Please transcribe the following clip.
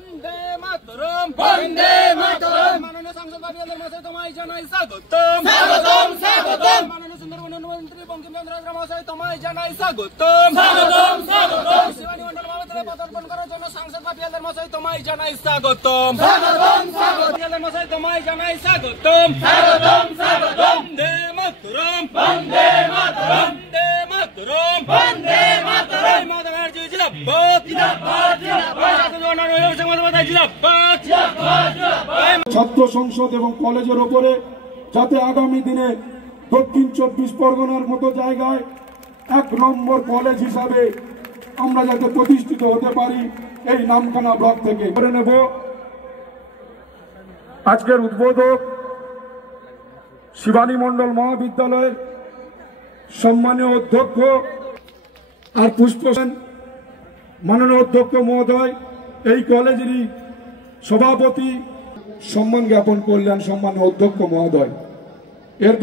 বন্দে মাতরম, বন্দে মাতরম। মাননীয় সাংসদ বাপিয়ালের মহাশয় তোমায় জানাই স্বাগতম, স্বাগতম, স্বাগতম। মাননীয় সুন্দরবনের মন্ত্রী বঙ্কিমচন্দ্র হাজরা মহাশয় তোমায় জানাই স্বাগতম, স্বাগতম, স্বাগতম। শিবানী মন্ডল মহাবিদ্যালয়ে পদার্পণ করার জন্য সাংসদ বাপিয়ালের মহাশয় তোমায় জানাই স্বাগতম, স্বাগতম, স্বাগতম। বাপিয়ালের মহাশয় তোমায় জানাই স্বাগতম, স্বাগতম, স্বাগতম। বন্দে মাতরম, বন্দে মাতরম, বন্দে মাতরম, বন্দে মাতরম। মমতা ব্যানার্জি জিন্দাবাদ, জিন্দাবাদ, জিন্দাবাদ। ছাত্র সংসদ এবং কলেজের ওপরে যাতে আগামী দিনে দক্ষিণ 24 পরগনার মতো জায়গায় 1 নম্বর কলেজ হিসাবে আমরা যাতে প্রতিষ্ঠিত হতে পারি এই নামখানা ব্লক থেকে করে নেব। আজকের উদ্বোধক শিবানী মন্ডল মহাবিদ্যালয়ের সম্মানীয় অধ্যক্ষ আর পুষ্পসেন মাননীয় অধ্যক্ষ মহোদয়, এই কলেজেরই সভাপতি সম্মান জ্ঞাপন করলেন সম্মানীয় অধ্যক্ষ মহোদয়। এর